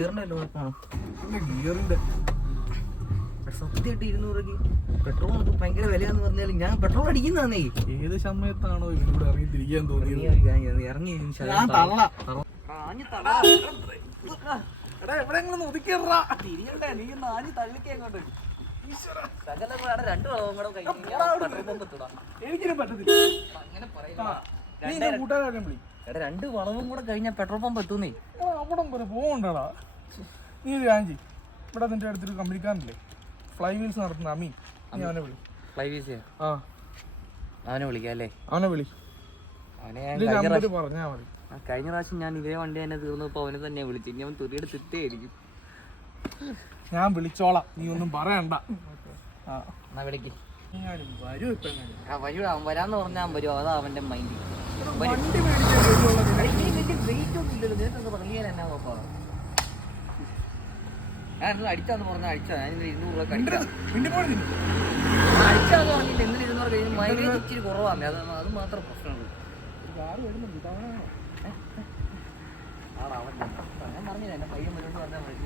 ഗിയറിന്റെ കുഴപ്പമാണോ? ഗിയറിന്റെ സത്യമായിട്ട് 200 രൂപയ്ക്ക് പെട്രോളിനൊക്കെ ഭയങ്കര വിലയാന്ന് പറഞ്ഞാലും ഞാൻ പെട്രോൾ അടിക്കുന്നതാന്നേ. ഏത് സമയത്താണോ ഇവിടെ ഇറങ്ങി തിരിക്കാൻ തോന്നിയത്? ഇറങ്ങി തിരിയണ്ടേ നീ നാല് തള്ളിക്കേ അങ്ങോട്ട് സകല രണ്ട് വളവും കൂടെ എനിക്കിനും പറ്റത്തില്ല. അങ്ങനെ എടാ രണ്ട് വളവും കൂടെ കഴിഞ്ഞാൽ പെട്രോൾ പമ്പ് എത്തുന്നേ. അവിടെ വരെ പോകണ്ടടാ. നീ ഒരു കാര്യം ചെയ്യ്, ഇവിടെ നിന്റെ അടുത്തൊരു കമ്പനിക്കാരനില്ലേ ഫ്ലൈ വീൽസ് നടത്തുന്ന അമീൻ, നീ അവനെ വിളി. ഫ്ലൈ വീൽസ് ആ അവനെ വിളിക്കാം അല്ലേ? അവനെ വിളി. അവനെ പറഞ്ഞാ മതി. കഴിഞ്ഞ പ്രാവശ്യം ഞാൻ ഇതേ വണ്ടി തന്നെ തീർന്നപ്പോ അവനെ തന്നെ വിളിച്ചു. ഇനി അവൻ തുരിയുടെ തിരിച്ചായിരിക്കും. ഞാൻ വിളിച്ചോളാം, നീ ഒന്നും പറയണ്ട. എന്നാ വിളിക്ക്. വരും ഇപ്പൊ വരൂ, അവൻ വരാന്ന് പറഞ്ഞാൽ അവൻ വരും. അതാ അവന്റെ മൈൻഡ്. വണ്ടി വെയിറ്റ് ഒന്നും ഇല്ലല്ലോ നിനക്കൊക്കെ പറഞ്ഞാൽ എന്നാ കുഴപ്പ? ഞാൻ അടിച്ചാന്ന് പറഞ്ഞാൽ അടിച്ചാ. ഞാൻ 200 രൂപ അടിച്ചാന്ന് പറഞ്ഞില്ല. ഇന്നലെ 200 കഴിഞ്ഞ് മൈലേജ് ഇച്ചിരി കുറവാണ്. അത് മാത്രം പ്രശ്നമുള്ളൂ. ആടാ അവൻ ഞാൻ പറഞ്ഞില്ല എന്നെ പയ്യൻ വരോണ്ട് പറഞ്ഞാൽ മതി.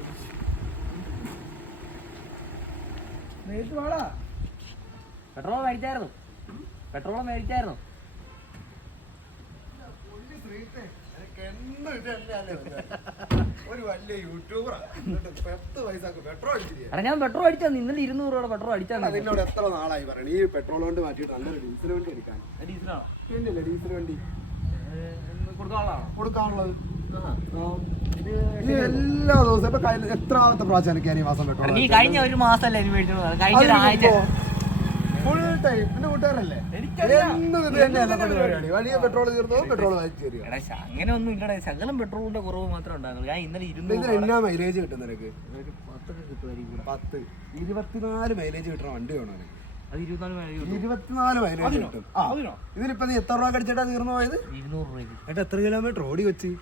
പെട്രോൾ മേടിച്ചായിരുന്നു. എടാ ഞാൻ പെട്രോൾ അടിച്ചാന്ന്. ഇന്നലെ 200 രൂപയുടെ പെട്രോൾ അടിച്ചാന്ന്. അതിനോട് എത്ര നാളായി പറയണ ഈ പെട്രോൾ കൊണ്ട് മാറ്റിയിട്ട് നല്ലൊരു ഡീസൽ വണ്ടി എടുക്കാൻ. ഡീസലാണോ? ഇല്ലില്ല, ഡീസൽ വണ്ടി കൊടുക്കാനുള്ളത് എല്ലാ ദിവസവും ഇപ്പൊ എത്രാമത്തെ പ്രാവശ്യം എനിക്ക് ഈ മാസം പെട്രോൾ? നീ കഴിഞ്ഞ ഒരു മാസമല്ലേ നീ മേടിച്ചത്? കഴിഞ്ഞ ഒരാഴ്ച ഫുൾ ടൈം എന്റെ കൂട്ടുകാരല്ലേ? വലിയ പെട്രോൾ തീർന്നോ പെട്രോൾ വാങ്ങിച്ചു തരിക. അങ്ങനെ ഒന്നും ഇല്ലടേ. ശകലം പെട്രോളിന്റെ കുറവ് മാത്രമേ ഉണ്ടാകുള്ളൂ. ഞാൻ ഇന്നലെ 200 എന്നാ മൈലേജ് കിട്ടും നിനക്ക്? 10 കിട്ടുമായിരിക്കും. 10 24 മൈലേജ് കിട്ടണ വണ്ടി വേണോ? അത് 24 മൈലേജ് കിട്ടും. ഇതിലിപ്പോ നീ എത്ര രൂപ കടിച്ചിട്ടാ തീർന്നു പോയത്? 200 രൂപയ്ക്ക്. എന്നിട്ട് എത്ര കിലോമീറ്റർ ഓടി വെച്ച്?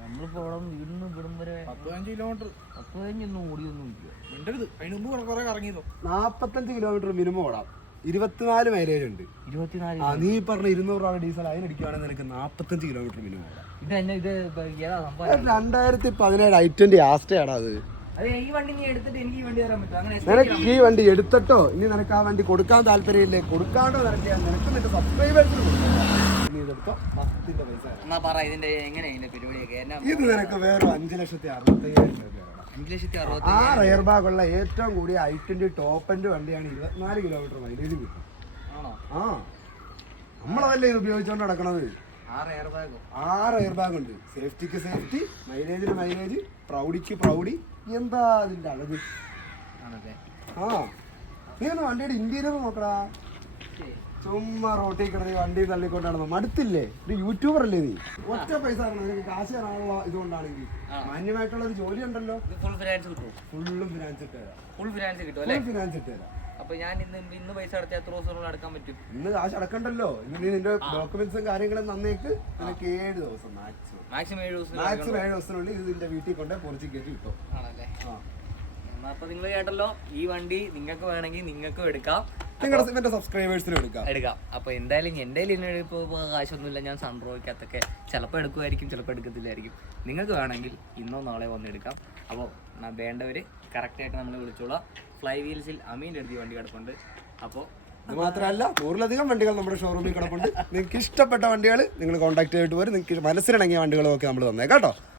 നമ്മളിപ്പോ അവിടെ വീടിന്ന് ഇവിടം വരെ 15 കിലോമീറ്റർ 15 ഒന്നും ഓടിയൊന്നും ഇല്ല. മിണ്ടരുത്. അതിന് മുമ്പ് കുറെ കറങ്ങിയതോ. 45 കിലോമീറ്റർ മിനിമം ഓടാം. 24 മൈലേജ് ഉണ്ട്. 24. നീ പറഞ്ഞ 200 രൂപ ഡീസൽ അതിനടിക്കുകയാണെങ്കിൽ നിനക്ക് 45 കിലോമീറ്റർ മിനിമം ഓടാം. ഇത് ഏതാ സംഭവം? 2017 i20 ആസ്റ്റയാടാ അത്. അതെ, ഈ വണ്ടി നീ എടുത്തിട്ട് എനിക്ക് ഈ വണ്ടി തരാൻ പറ്റും? അങ്ങനെ നിനക്ക് ഈ വണ്ടി എടുത്തിട്ടോ ഇനി നിനക്ക് ആ വണ്ടി കൊടുക്കാൻ താല്പര്യമില്ലേ? കൊടുക്കാണ്ടോ നിനക്ക് നിന്റെ സബ്സ്ക്രൈബേഴ്സിന് നീ ഇതെടുത്തോ. 10ന്റെ പൈസ എന്നാ പറ ഇതിന്റെ എങ്ങനെയാ ഇതിന്റെ പരിപാടിയൊക്കെ? ഇത് നിനക്ക് വേറെ 5,65,000 രൂപയാണ്. 5,60,000. 6 എയർ ബാഗ് ഉള്ള ഏറ്റവും കൂടിയ i20 ടോപ്പ് എൻഡ് വണ്ടിയാണ്. 24 കിലോമീറ്റർ മൈലേജ് കിട്ടും. ആണോ? നമ്മളതല്ലേ ഇത് ഉപയോഗിച്ചോണ്ട് നടക്കണത്. 6 എയർ ബാഗോ? 6 എയർ ബാഗ് ഉണ്ട്. സേഫ്റ്റിക്ക് സേഫ്റ്റി, മൈലേജിന് മൈലേജ്, പ്രൗഡിക്ക് പ്രൗഡി. എന്താ അതിന്റെ അളവ്? ആണല്ലേ? നീ ഒന്ന് വണ്ടിയുടെ ഇന്റീരിയർ നോക്കടാ. ചുമ്മാ റോട്ടിൽ കിടന്ന് വണ്ടി തള്ളിക്കൊണ്ടാണെന്നോ? മടുത്തില്ലേ? ഒരു യൂട്യൂബർ അല്ലേ നീ? ഒറ്റ പൈസ നിനക്ക് കാശ് തരാനുള്ള ഇതുകൊണ്ടാണെങ്കിൽ മാന്യമായിട്ടുള്ള ഒരു ജോലി ഉണ്ടല്ലോ. ഫുൾ ഫിനാൻസ് കിട്ടും. ഫുള്ളും ഫിനാൻസ് ഇട്ട് തരാം. ഫുൾ ഫിനാൻസ് കിട്ടും അല്ലേ? ഫിനാൻസ് ഇട്ട് തരാം. അപ്പൊ ഞാൻ ഇന്ന് പൈസ അടച്ചാൽ എത്ര ദിവസം അടക്കാൻ പറ്റും? ഇന്ന് കാശ് അടക്കണ്ടല്ലോ. ഇന്ന് നീ നിന്റെ ഡോക്യുമെന്റ്സും കാര്യങ്ങളും നന്നേക്ക്. നിനക്ക് 7 ദിവസം മാക്സിമം 7 ദിവസം. മാക്സിമം 7 ദിവസത്തിനുള്ളിൽ ഇത് നിന്റെ വീട്ടിൽ കൊണ്ട് പൊറിച്ച് കയറ്റി കിട്ടും. ആണല്ലേ? അപ്പൊ നിങ്ങൾ കേട്ടല്ലോ, ഈ വണ്ടി നിങ്ങൾക്ക് വേണമെങ്കിൽ നിങ്ങൾക്കും എടുക്കാം. നിങ്ങളുടെ സബ്സ്ക്രൈബേഴ്സിനും എടുക്കാം. അപ്പൊ എന്തായാലും എന്റെ ഇപ്പൊ കാശൊന്നുമില്ല. ഞാൻ സൺഡ്രോയ്ക്കകത്തൊക്കെ ചിലപ്പോൾ എടുക്കുമായിരിക്കും, ചിലപ്പോൾ എടുക്കത്തില്ലായിരിക്കും. നിങ്ങൾക്ക് വേണമെങ്കിൽ ഇന്നോ നാളെ വന്ന് എടുക്കാം. അപ്പോൾ വേണ്ടവര് കറക്റ്റായിട്ട് നമ്മൾ വിളിച്ചോളാം. ഫ്ലൈ വീൽസിൽ അമീൻ്റെ അടുത്ത് വണ്ടി കിടപ്പുണ്ട്. അപ്പോൾ ഇത് മാത്രമല്ല 100-ലധികം വണ്ടികൾ നമ്മുടെ ഷോറൂമിൽ കിടപ്പുണ്ട്. നിങ്ങൾക്ക് ഇഷ്ടപ്പെട്ട വണ്ടികൾ നിങ്ങൾ കോൺടാക്ട് ചെയ്തിട്ട് പോരും. നിങ്ങൾക്ക് മനസ്സിലിണങ്ങിയ വണ്ടികളൊക്കെ നമ്മൾ തന്നേക്കാം കേട്ടോ.